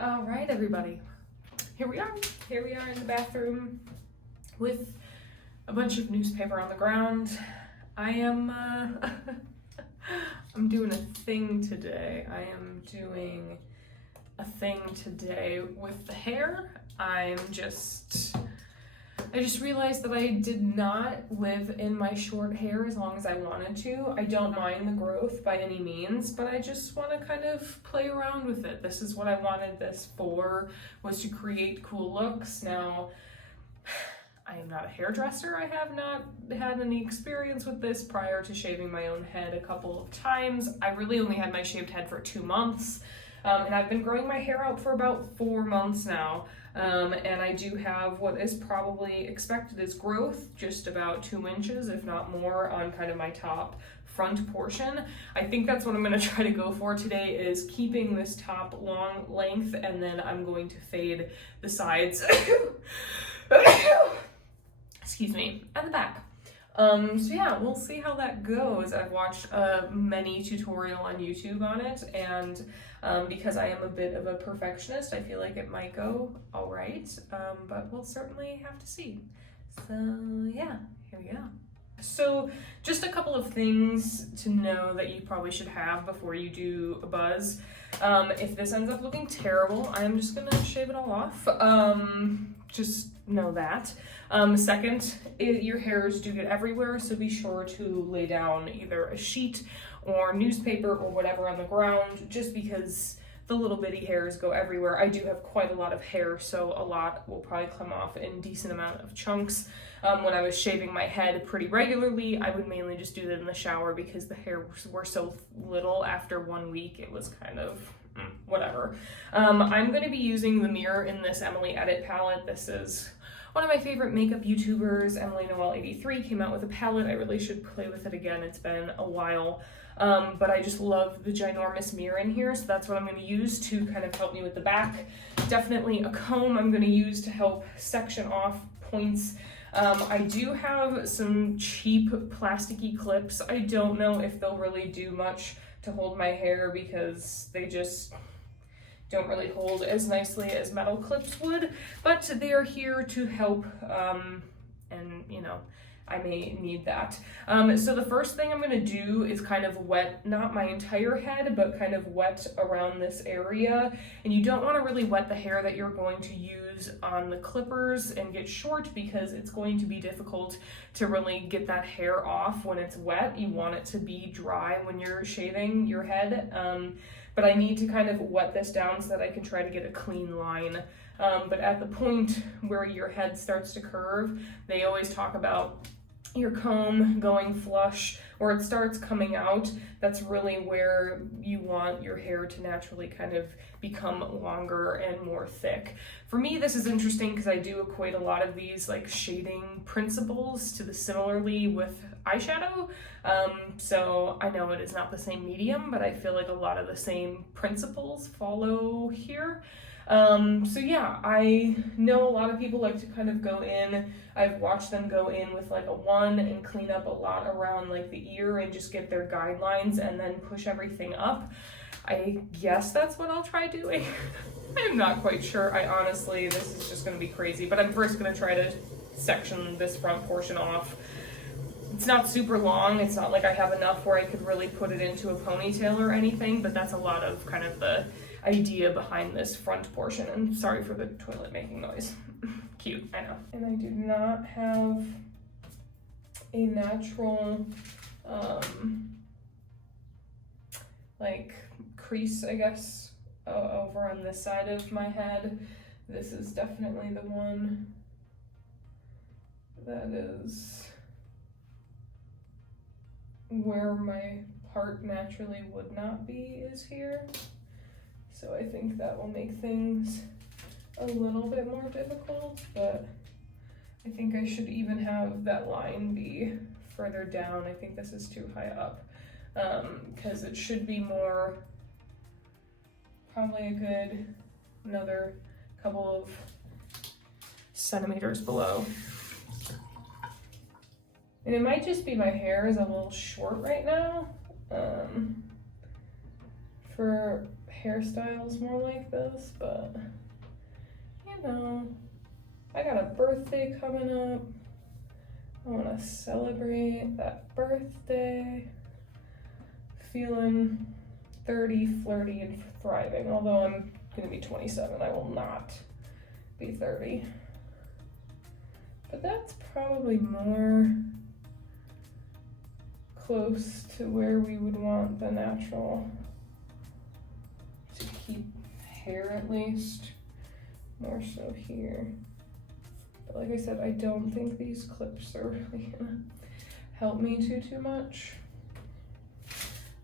All right, everybody. Here we are. Here we are in the bathroom with a bunch of newspaper on the ground. I am, I'm doing a thing today. I am doing a thing today with the hair. I just realized that I did not live in my short hair as long as I wanted to. I don't mind the growth by any means, but I just want to kind of play around with it. This is what I wanted this for, was to create cool looks. Now, I am not a hairdresser. I have not had any experience with this prior to shaving my own head a couple of times. I really only had my shaved head for 2 months. And I've been growing my hair out for about 4 months now. And I do have what is probably expected as growth, just about 2 inches, if not more, on kind of my top front portion. I think that's what I'm gonna try to go for today, is keeping this top long length, and then I'm going to fade the sides, excuse me, and the back. So yeah, we'll see how that goes. I've watched a mini tutorial on YouTube on it, and because I am a bit of a perfectionist, I feel like it might go all right, but we'll certainly have to see. So yeah, here we go. So just a couple of things to know that you probably should have before you do a buzz. If this ends up looking terrible, I'm just gonna shave it all off. Just know that. Second, your hairs do get everywhere, so be sure to lay down either a sheet or newspaper or whatever on the ground, just because the little bitty hairs go everywhere. I do have quite a lot of hair, so a lot will probably come off in decent amount of chunks. When I was shaving my head pretty regularly, I would mainly just do that in the shower because the hair were so little. After 1 week, it was kind of whatever. I'm going to be using the mirror in this Emily Edit palette. This is one of my favorite makeup YouTubers, Emily Noel 83, came out with a palette. I really should play with it again. It's been a while. But I just love the ginormous mirror in here, so that's what I'm going to use to kind of help me with the back. Definitely a comb I'm going to use to help section off points. I do have some cheap plasticky clips. I don't know if they'll really do much to hold my hair because they just don't really hold as nicely as metal clips would, but they are here to help, and you know, I may need that. So the first thing I'm gonna do is kind of wet, not my entire head, but kind of wet around this area. And you don't wanna really wet the hair that you're going to use on the clippers and get short, because it's going to be difficult to really get that hair off when it's wet. You want it to be dry when you're shaving your head. But I need to kind of wet this down so that I can try to get a clean line. But at the point where your head starts to curve, they always talk about your comb going flush, or it starts coming out. That's really where you want your hair to naturally kind of become longer and more thick. For me, this is interesting because I do equate a lot of these like shading principles to the similarly with eyeshadow. So I know it is not the same medium, but I feel like a lot of the same principles follow here. So yeah, I know a lot of people like to kind of go in. I've watched them go in with like a 1 and clean up a lot around like the ear and just get their guidelines and then push everything up. I guess that's what I'll try doing. I'm not quite sure. I honestly, this is just gonna be crazy, but I'm first gonna try to section this front portion off. It's not super long. It's not like I have enough where I could really put it into a ponytail or anything, but that's a lot of kind of the idea behind this front portion. And sorry for the toilet making noise. Cute, I know. And I do not have a natural like crease, I guess, over on this side of my head. This is definitely the one that is where my part naturally would not be, is here. So I think that will make things a little bit more difficult, but I think I should even have that line be further down. I think this is too high up, because it should be more, probably a good another couple of centimeters below. And it might just be my hair is a little short right now. For hairstyles more like this, but you know, I got a birthday coming up. I want to celebrate that birthday. Feeling 30, flirty, and thriving. Although I'm gonna be 27, I will not be 30. But that's probably more close to where we would want the natural to keep hair, at least. More so here. But like I said, I don't think these clips are really gonna help me too much.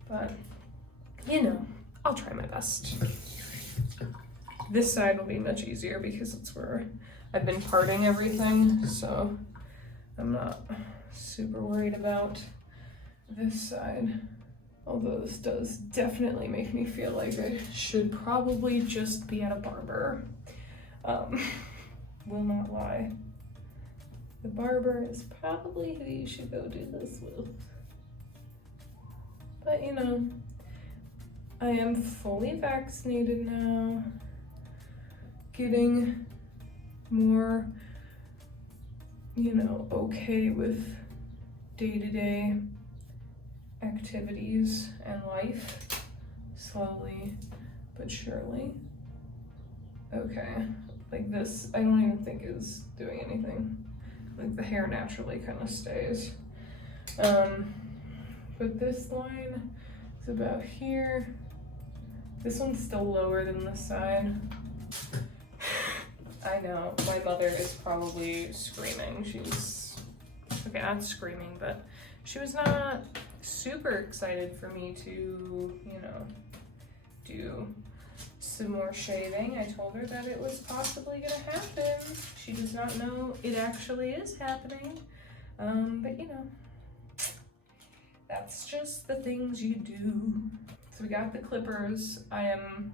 But, you know, I'll try my best. This side will be much easier because it's where I've been parting everything, so I'm not super worried about this side. Although this does definitely make me feel like I should probably just be at a barber. Will not lie. The barber is probably who you should go do this with. But you know, I am fully vaccinated now. Getting more, you know, okay with day-to-day activities and life, slowly but surely. Okay, like this, I don't even think is doing anything. Like the hair naturally kind of stays. But this line is about here. This one's still lower than this side. I know, my mother is probably screaming. She's, okay, not screaming, but she was not super excited for me to, you know, do some more shaving. I told her that it was possibly gonna happen. She does not know it actually is happening. But you know, that's just the things you do. So we got the clippers. I am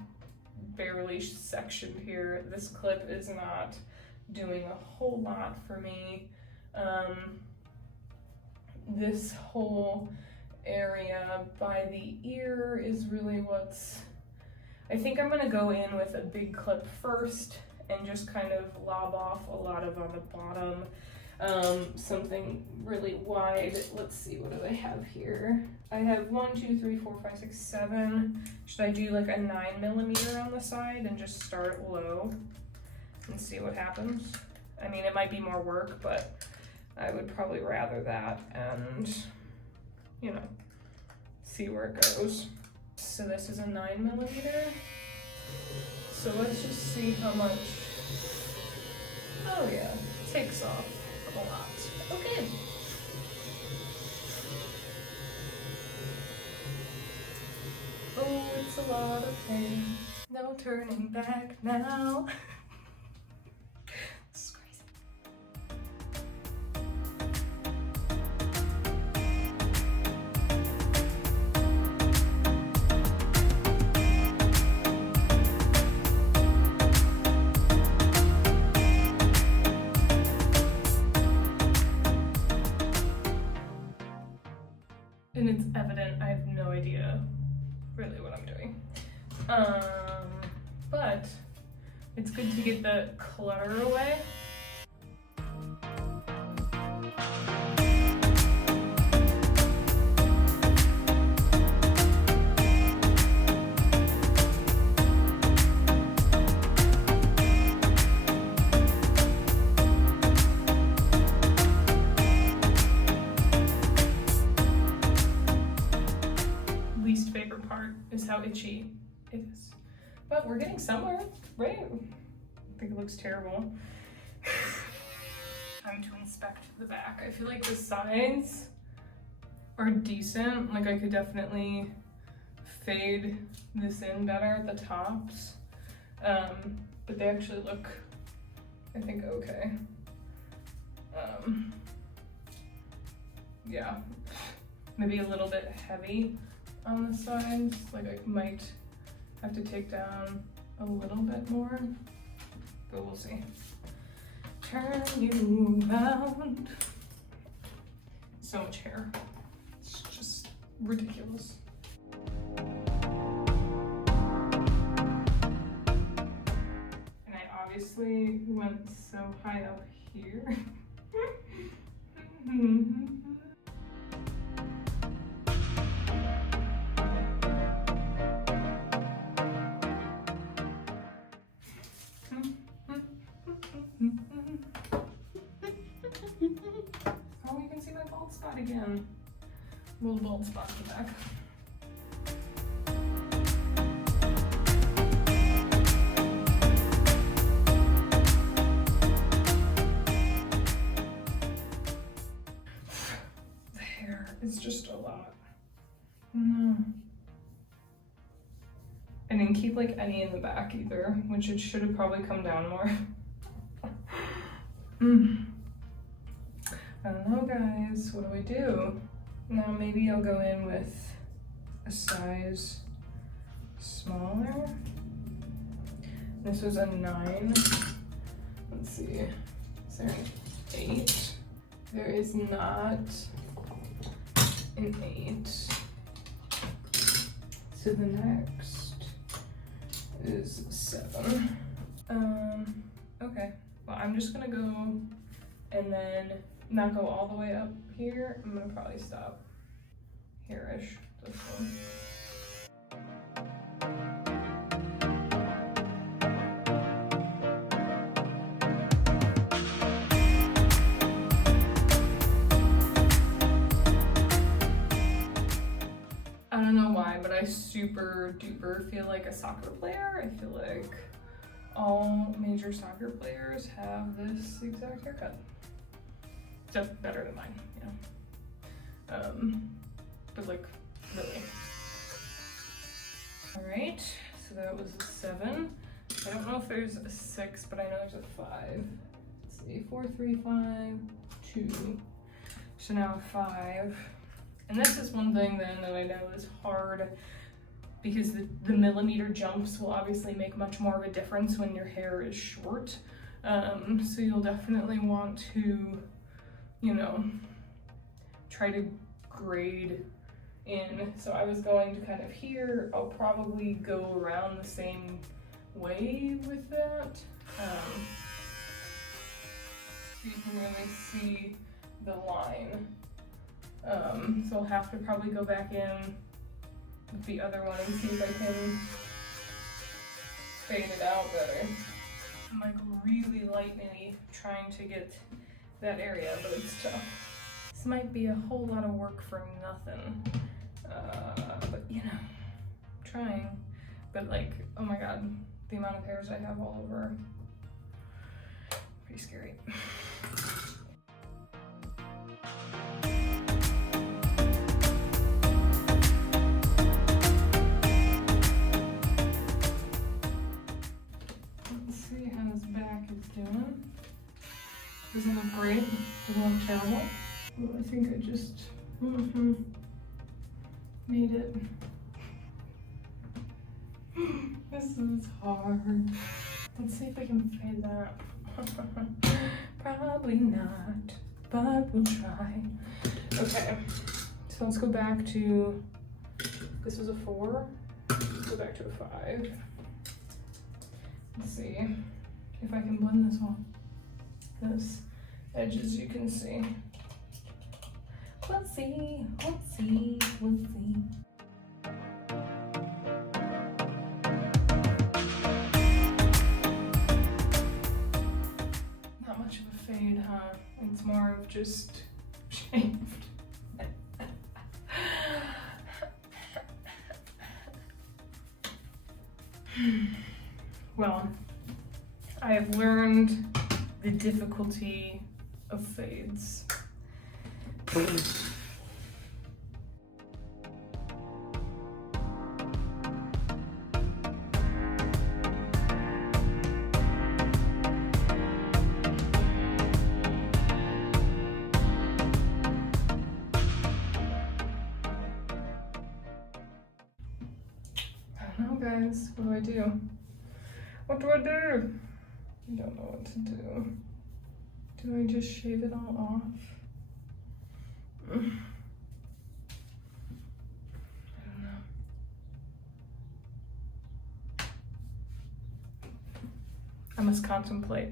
barely sectioned here. This clip is not doing a whole lot for me. This whole area by the ear is really what's, I think I'm gonna go in with a big clip first and just kind of lob off a lot of on the bottom. Something really wide. Let's see, what do I have here? I have 1, 2, 3, 4, 5, 6, 7. Should I do like a 9mm on the side and just start low and see what happens? I mean, it might be more work, but I would probably rather that and, you know, see where it goes. So this is a 9mm. So let's just see how much, oh yeah, takes off a lot. Okay. Oh, it's a lot of hair. No turning back now. This is crazy. And it's evident I have no idea really what I'm doing. But it's good to get the clutter away. Least favorite part is how itchy it is. But we're getting somewhere, right? I think it looks terrible. Time to inspect the back. I feel like the sides are decent. Like I could definitely fade this in better at the tops. But they actually look, I think, okay. Yeah, maybe a little bit heavy on the sides. Like I might have to take down a little bit more, but we'll see. Turn you around. So much hair. It's just ridiculous. purposely went so high up here. Oh, you can see my bald spot again. Little bald spot in the back. The hair is just a lot. No. I didn't keep like any in the back either, which it should have probably come down more. I don't know, guys. What do I do? Now maybe I'll go in with a size smaller. This was a 9. Let's see. Is there an 8? There is not an 8. So the next is 7. Okay. Well, I'm just gonna go and then not go all the way up here. I'm gonna probably stop here-ish, this one. I don't know why, but I super duper feel like a soccer player. I feel like all major soccer players have this exact haircut. So better than mine, yeah. But like, really. All right, so that was a 7. I don't know if there's a 6, but I know there's a 5. Let's see, 4, 3, 5, 2. So now a 5. And this is one thing then that I know is hard because the millimeter jumps will obviously make much more of a difference when your hair is short. So you'll definitely want to, you know, try to grade in. So I was going to kind of here, I'll probably go around the same way with that. So you can really see the line. So I'll have to probably go back in with the other one and see if I can fade it out better. I'm like really lightly trying to get that area, but it's tough. This might be a whole lot of work for nothing, but you know, trying. But like, oh my god, the amount of hairs I have all over, pretty scary. Let's see how his back is doing. Doesn't look great, doesn't look terrible. Well, I think I just made it. This is hard. Let's see if I can fade that. Probably not, but we'll try. Okay, so let's go back to, this was a 4. Let's go back to a 5. Let's see if I can blend this one. This edges you can see. Let's see, let's see, let's see. Not much of a fade, huh? It's more of just shaved. Well, I have learned the difficulty of fades. I don't know, guys. What do I do? What do I do? I don't know what to do. Do I just shave it all off? I don't know. I must contemplate.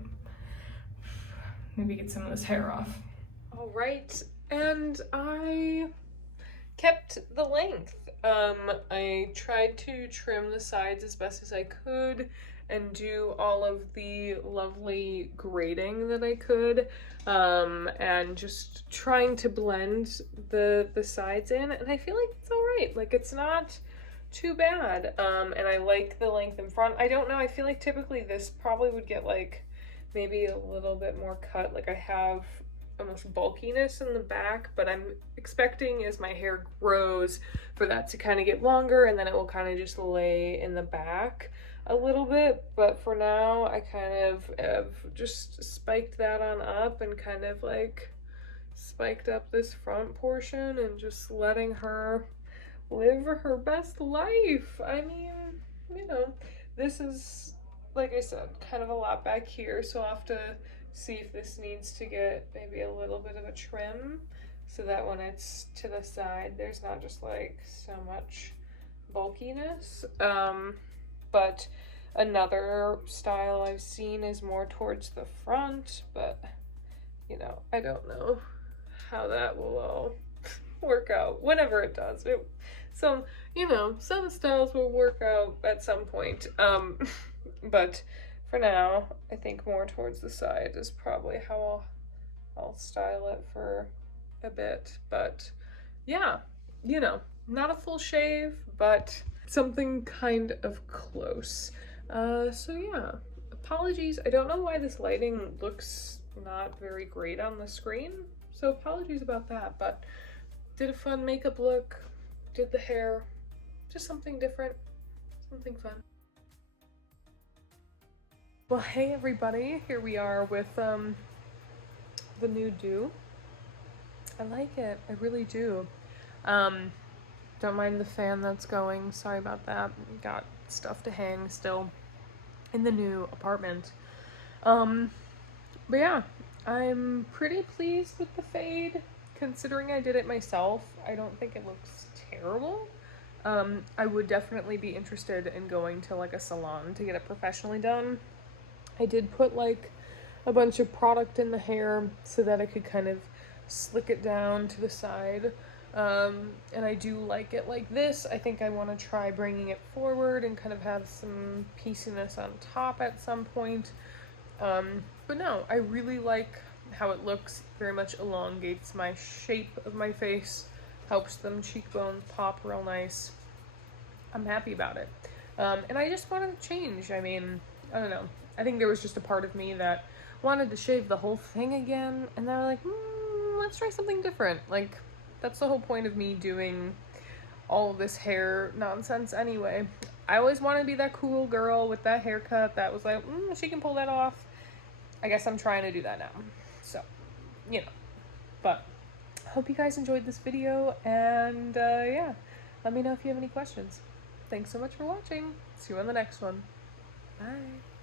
Maybe get some of this hair off. All right, and I kept the length. I tried to trim the sides as best as I could and do all of the lovely grading that I could, and just trying to blend the sides in, and I feel like it's all right. Like, it's not too bad, and I like the length in front. I don't know, I feel like typically this probably would get like maybe a little bit more cut. Like, I have almost bulkiness in the back, but I'm expecting as my hair grows for that to kind of get longer, and then it will kind of just lay in the back a little bit. But for now, I kind of have just spiked that on up and kind of like spiked up this front portion and just letting her live her best life. I mean, you know, this is, like I said, kind of a lot back here, so I'll have to see if this needs to get maybe a little bit of a trim so that when it's to the side, there's not just like so much bulkiness. But another style I've seen is more towards the front, but you know, I don't know how that will all work out whenever it does. So, you know, some styles will work out at some point. But for now, I think more towards the side is probably how I'll style it for a bit. But yeah, you know, not a full shave, but something kind of close. So yeah, apologies. I don't know why this lighting looks not very great on the screen, so apologies about that, but did a fun makeup look, did the hair, just something different, something fun. Well, hey everybody, here we are with the new do. I like it, I really do. Don't mind the fan that's going, sorry about that. Got stuff to hang still in the new apartment. But yeah, I'm pretty pleased with the fade, considering I did it myself. I don't think it looks terrible. I would definitely be interested in going to like a salon to get it professionally done. I did put like a bunch of product in the hair so that I could kind of slick it down to the side. And I do like it like this. I think I want to try bringing it forward and kind of have some pieciness on top at some point. But no, I really like how it looks. Very much elongates my shape of my face, helps them cheekbones pop real nice. I'm happy about it. And I just wanted to change. I mean, I don't know. I think there was just a part of me that wanted to shave the whole thing again, and they were like, let's try something different. Like, that's the whole point of me doing all of this hair nonsense anyway. I always wanted to be that cool girl with that haircut that was like, she can pull that off. I guess I'm trying to do that now. So, you know. But, I hope you guys enjoyed this video, and yeah, let me know if you have any questions. Thanks so much for watching. See you on the next one. Bye.